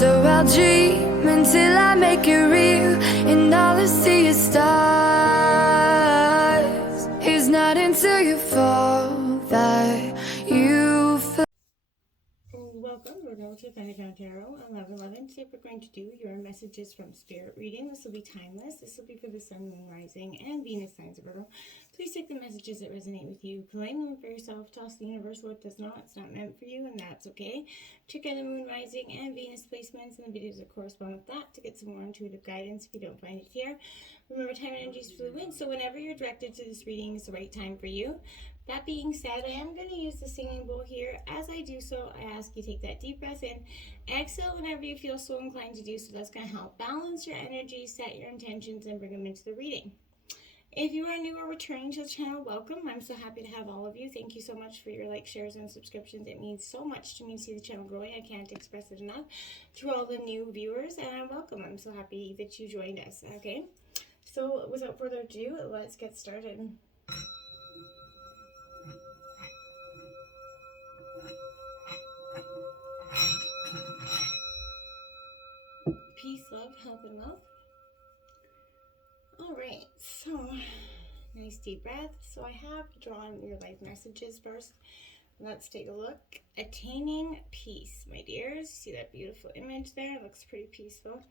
So I'll dream until I make it real, and all I see is stars. It's not until you fall that you feel. Welcome, Virgo, to Attaining Tarot 1111. Today we're going to do your messages from Spirit reading. This will be timeless. This will be for the Sun, Moon, Rising, and Venus signs of Virgo. Please take the messages that resonate with you. Claim them for yourself. Toss the universe what does not. It's not meant for you, and that's okay. Check out the Moon, Rising, and Venus placements and the videos that correspond with that to get some more intuitive guidance if you don't find it here. Remember, time and energy is fluid, so whenever you're directed to this reading is the right time for you. That being said, I am going to use the singing bowl here. As I do so, I ask you to take that deep breath in. Exhale whenever you feel so inclined to do so. That's going to help balance your energy, set your intentions, and bring them into the reading. If you are new or returning to the channel, welcome. I'm so happy to have all of you. Thank you so much for your likes, shares, and subscriptions. It means so much to me to see the channel growing. I can't express it enough. To all the new viewers, and welcome. I'm so happy that you joined us. Okay, so without further ado, let's get started. Peace, love, health, and wealth. All right, so nice deep breath. So I have drawn your life messages first. Let's take a look. Attaining peace, my dears. See that beautiful image there? It looks pretty peaceful.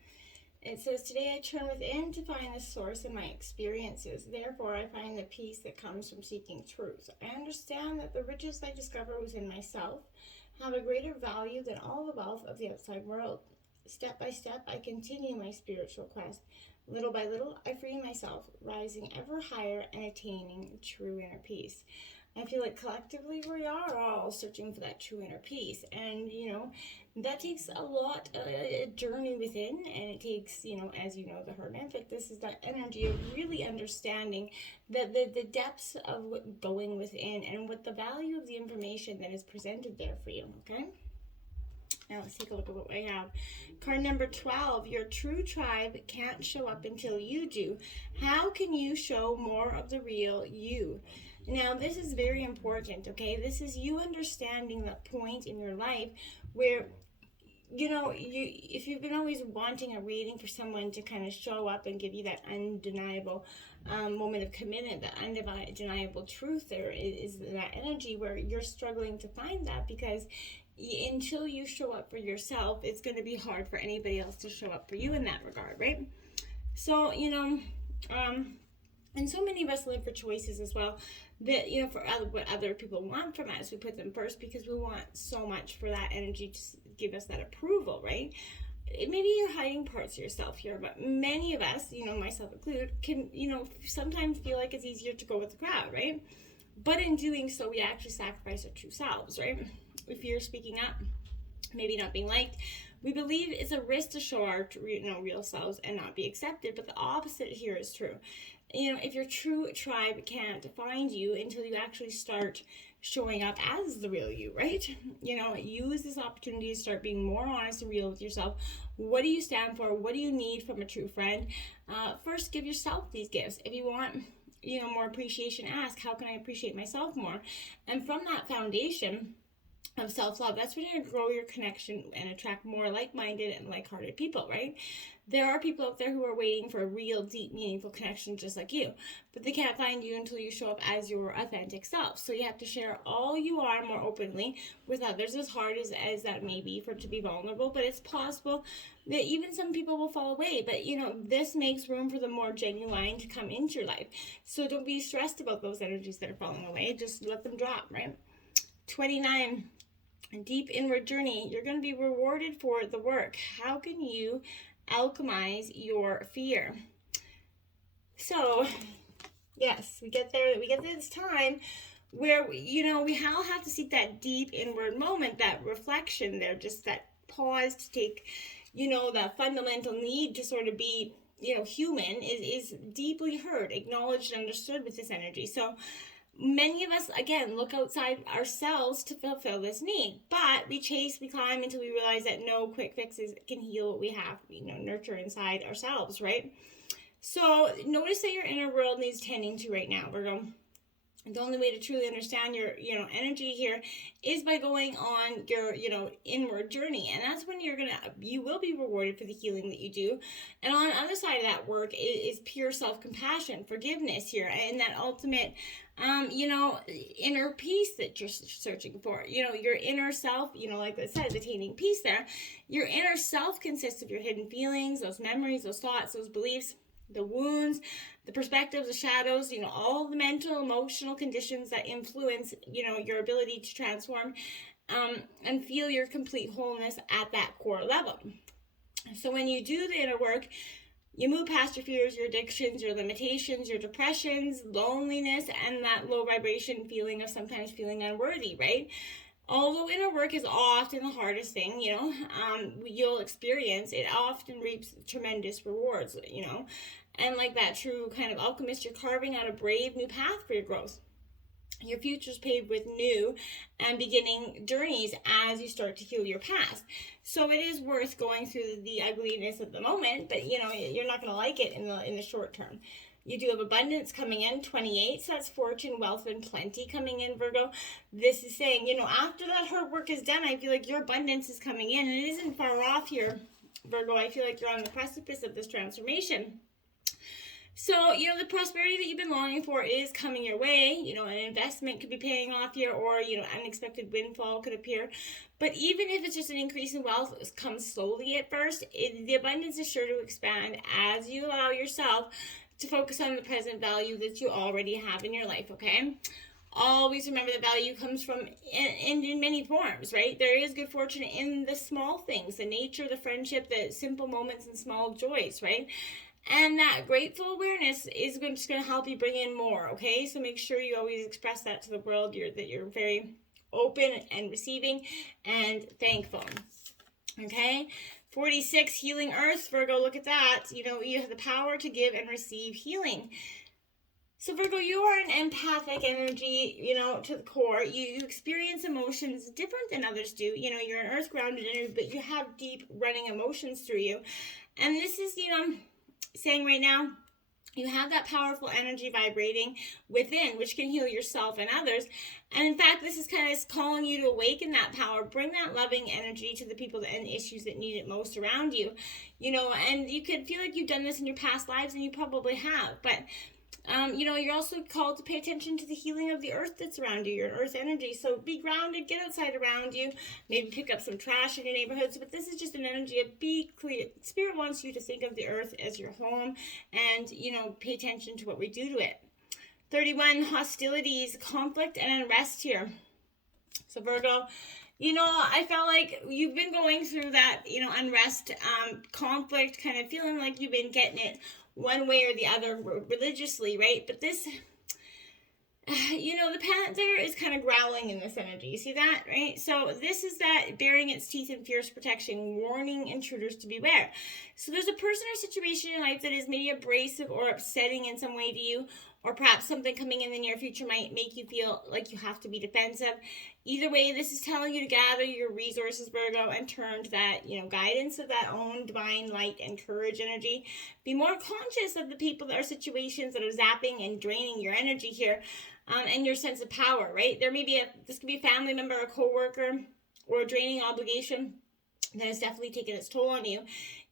It says, today I turn within to find the source of my experiences. Therefore, I find the peace that comes from seeking truth. I understand that the riches I discover within myself have a greater value than all the wealth of the outside world. Step by step, I continue my spiritual quest. Little by little, I free myself, rising ever higher and attaining true inner peace. I feel like collectively we are all searching for that true inner peace. And, that takes a lot, a journey within. And it takes, as you know, the hermit. But this is that energy of really understanding the depths of what going within and what the value of the information that is presented there for you, okay? Now let's take a look at what I have. Card number 12, your true tribe can't show up until you do. How can you show more of the real you? Now this is very important, okay? This is you understanding that point in your life where, if you've been always wanting a reading for someone to kind of show up and give you that undeniable moment of commitment, that undeniable truth, there is that energy where you're struggling to find that because until you show up for yourself, it's going to be hard for anybody else to show up for you in that regard, right? So, and so many of us live for choices as well that, for what other people want from us, we put them first because we want so much for that energy to give us that approval, right? Maybe you're hiding parts of yourself here, but many of us, myself included, can, sometimes feel like it's easier to go with the crowd, right? But in doing so, we actually sacrifice our true selves, right? If you're speaking up, maybe not being liked, we believe it's a risk to show our real selves and not be accepted. But the opposite here is true. If your true tribe can't find you until you actually start showing up as the real you, right? Use this opportunity to start being more honest and real with yourself. What do you stand for? What do you need from a true friend? First, give yourself these gifts. If you want more appreciation, ask, how can I appreciate myself more? And from that foundation of self-love, that's when you're going to grow your connection and attract more like-minded and like-hearted people, right? There are people out there who are waiting for a real, deep, meaningful connection just like you, but they can't find you until you show up as your authentic self. So you have to share all you are more openly with others, as hard as that may be to be vulnerable, but it's possible that even some people will fall away. But, this makes room for the more genuine to come into your life. So don't be stressed about those energies that are falling away. Just let them drop, right? 29. A deep inward journey. You're going to be rewarded for the work. How can you alchemize your fear? So, yes, we get there. We get to this time where, we all have to seek that deep inward moment, that reflection there, just that pause to take, that fundamental need to sort of be, human is deeply heard, acknowledged, and understood with this energy. So, many of us, again, look outside ourselves to fulfill this need, but we climb until we realize that no quick fixes can heal what we have, nurture inside ourselves, right? So notice that your inner world needs tending to right now, Virgo. The only way to truly understand your, energy here is by going on your, inward journey. And that's when you will be rewarded for the healing that you do. And on the other side of that work is pure self-compassion, forgiveness here, and that ultimate, inner peace that you're searching for. Your inner self, like I said, attaining peace there. Your inner self consists of your hidden feelings, those memories, those thoughts, those beliefs, the wounds, the perspectives, the shadows, all the mental, emotional conditions that influence, your ability to transform and feel your complete wholeness at that core level. So when you do the inner work, you move past your fears, your addictions, your limitations, your depressions, loneliness, and that low vibration feeling of sometimes feeling unworthy, right? Although inner work is often the hardest thing, you'll experience, it often reaps tremendous rewards, and like that true kind of alchemist, you're carving out a brave new path for your growth. Your future's paved with new and beginning journeys as you start to heal your past. So it is worth going through the ugliness at the moment, but you're not going to like it in the short term. You do have abundance coming in, 28, so that's fortune, wealth, and plenty coming in, Virgo. This is saying, after that hard work is done, I feel like your abundance is coming in, and it isn't far off here, Virgo. I feel like you're on the precipice of this transformation. So, the prosperity that you've been longing for is coming your way. An investment could be paying off here, or, unexpected windfall could appear. But even if it's just an increase in wealth, it comes slowly at first, the abundance is sure to expand as you allow yourself to focus on the present value that you already have in your life, okay? Always remember that value comes from in many forms, right? There is good fortune in the small things, the nature, the friendship, the simple moments and small joys, right? And that grateful awareness is just going to help you bring in more, okay? So make sure you always express that to the world, that you're very open and receiving and thankful, okay? 46, healing earth, Virgo, look at that. You have the power to give and receive healing. So Virgo, you are an empathic energy, to the core. You experience emotions different than others do. You're an earth grounded energy, but you have deep running emotions through you. And this is, saying right now, you have that powerful energy vibrating within, which can heal yourself and others. And in fact, this is kind of calling you to awaken that power, bring that loving energy to the people and issues that need it most around you. And you could feel like you've done this in your past lives, and you probably have. But you're also called to pay attention to the healing of the earth that's around you, your earth energy. So be grounded, get outside around you, maybe pick up some trash in your neighborhoods. But this is just an energy of be clear. Spirit wants you to think of the earth as your home and, pay attention to what we do to it. 31, hostilities, conflict, and unrest here. So Virgo, I felt like you've been going through that, unrest, conflict, kind of feeling like you've been getting it one way or the other religiously, right? But this, the panther is kind of growling in this energy. You see that, right? So this is that baring its teeth in fierce protection, warning intruders to beware. So there's a person or situation in life that is maybe abrasive or upsetting in some way to you, or perhaps something coming in the near future might make you feel like you have to be defensive. Either way, this is telling you to gather your resources, Virgo, and turn to that, guidance of that own divine light and courage energy. Be more conscious of the people or situations that are zapping and draining your energy here, and your sense of power, right? This could be a family member, a coworker, or a draining obligation that has definitely taken its toll on you.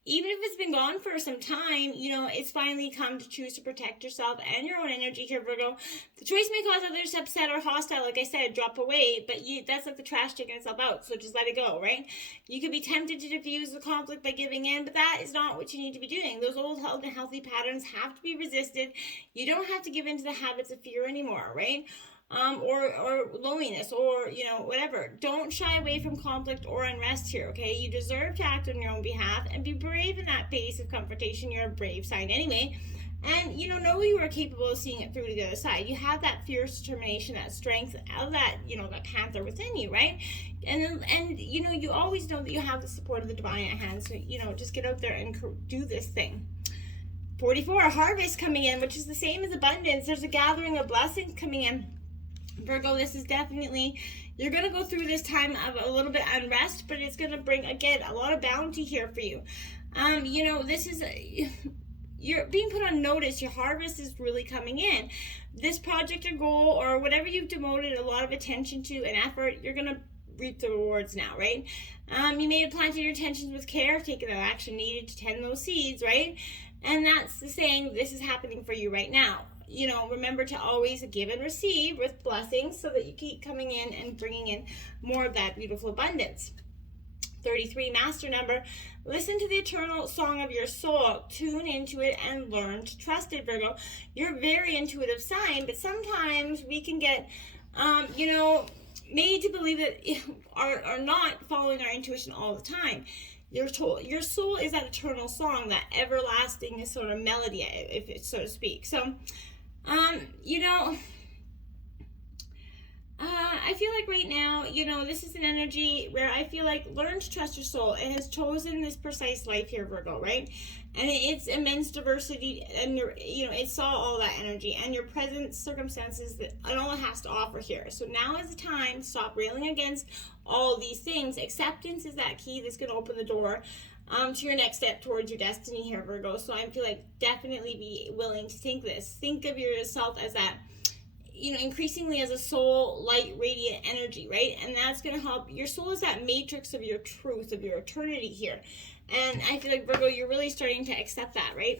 Even if it's been gone for some time, it's finally come to choose to protect yourself and your own energy here, Virgo. The choice may cause others upset or hostile, like I said, drop away, but that's like the trash taking itself out, so just let it go, right? You could be tempted to diffuse the conflict by giving in, but that is not what you need to be doing. Those old healthy patterns have to be resisted. You don't have to give in to the habits of fear anymore, right? Or loneliness, or whatever. Don't shy away from conflict or unrest here, okay? You deserve to act on your own behalf and be brave in that face of confrontation. You're a brave sign anyway, and know you are capable of seeing it through to the other side. You have that fierce determination, that strength of that that panther within you, right? And you always know that you have the support of the divine at hand. So just get out there and do this thing. 44, harvest coming in, which is the same as abundance. There's a gathering of blessings coming in, Virgo. This is definitely, you're going to go through this time of a little bit unrest, but it's going to bring, again, a lot of bounty here for you. This is you're being put on notice. Your harvest is really coming in. This project or goal or whatever you've devoted a lot of attention to and effort, you're going to reap the rewards now, right? You may have planted your intentions with care, taken the action needed to tend those seeds, right? And that's the saying, this is happening for you right now. Remember to always give and receive with blessings so that you keep coming in and bringing in more of that beautiful abundance. 33, master number. Listen to the eternal song of your soul. Tune into it and learn to trust it, Virgo. You're a very intuitive sign, but sometimes we can get, made to believe that are not following our intuition all the time. Your soul is that eternal song, that everlasting sort of melody, if it's so to speak. So, I feel like right now, this is an energy where I feel like learn to trust your soul. It has chosen this precise life here, Virgo, right? And it's immense diversity, and it saw all that energy and your present circumstances and all it has to offer here. So now is the time. Stop railing against all these things. Acceptance is that key that's going to open the door to your next step towards your destiny here, Virgo. So I feel like definitely be willing to think of yourself as that, increasingly as a soul, light, radiant energy, right? And that's going to help. Your soul is that matrix of your truth, of your eternity here. And I feel like, Virgo, you're really starting to accept that, right?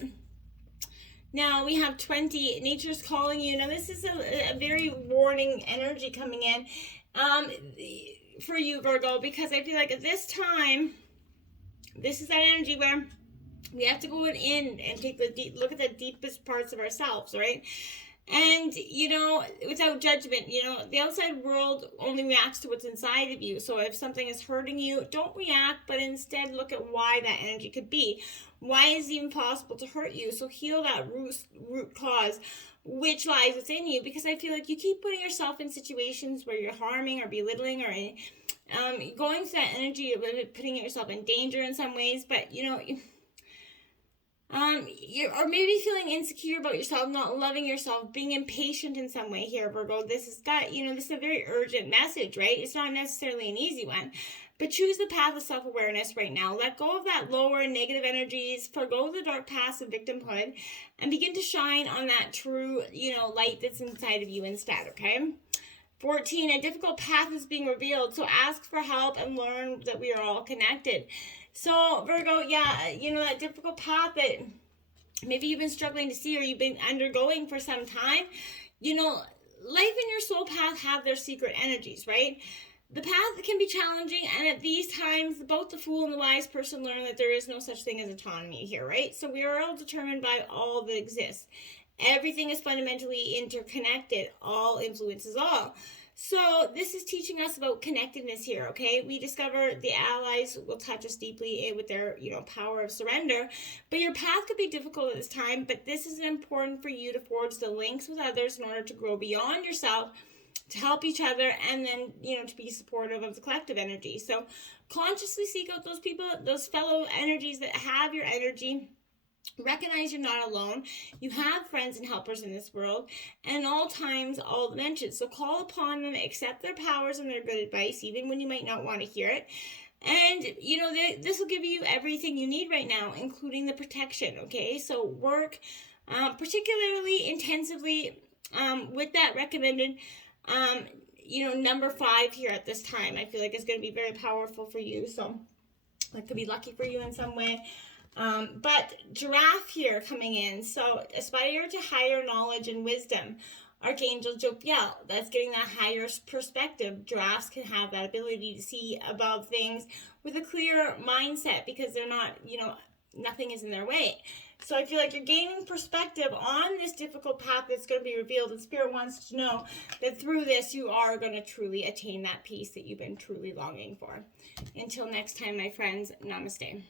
Now we have 20, nature's calling you. Now this is a very warning energy coming in for you, Virgo, because I feel like at this time, this is that energy where we have to go in and take look at the deepest parts of ourselves, right? And, without judgment, the outside world only reacts to what's inside of you. So if something is hurting you, don't react, but instead look at why that energy could be. Why is it even possible to hurt you? So heal that root cause, which lies within you, because I feel like you keep putting yourself in situations where you're harming or belittling or going to that energy of putting yourself in danger in some ways, but, or maybe feeling insecure about yourself, not loving yourself, being impatient in some way here, Virgo. This is a very urgent message, right? It's not necessarily an easy one, but choose the path of self-awareness right now. Let go of that lower negative energies, forgo the dark past of victimhood, and begin to shine on that true, light that's inside of you instead, okay? 14, a difficult path is being revealed, so ask for help and learn that we are all connected. So, Virgo, that difficult path that maybe you've been struggling to see or you've been undergoing for some time, life and your soul path have their secret energies, right? The path can be challenging, and at these times, both the fool and the wise person learn that there is no such thing as autonomy here, right? So we are all determined by all that exists. Everything is fundamentally interconnected. All influences all. So this is teaching us about connectedness here, okay? We discover the allies will touch us deeply with their, power of surrender. But your path could be difficult at this time, but this is important for you to forge the links with others in order to grow beyond yourself, to help each other, and then, to be supportive of the collective energy. So consciously seek out those people, those fellow energies that have your energy. Recognize you're not alone. You have friends and helpers in this world, and all times, all dimensions. So call upon them, accept their powers and their good advice, even when you might not want to hear it. And, this will give you everything you need right now, including the protection, okay? So work particularly intensively with that recommended, number 5 here at this time. I feel like it's going to be very powerful for you. So that could be lucky for you in some way. But giraffe here coming in. So aspire to higher knowledge and wisdom. Archangel Jophiel, that's getting that higher perspective. Giraffes can have that ability to see above things with a clear mindset because they're not, nothing is in their way. So I feel like you're gaining perspective on this difficult path that's going to be revealed. And Spirit wants to know that through this, you are going to truly attain that peace that you've been truly longing for. Until next time, my friends, namaste.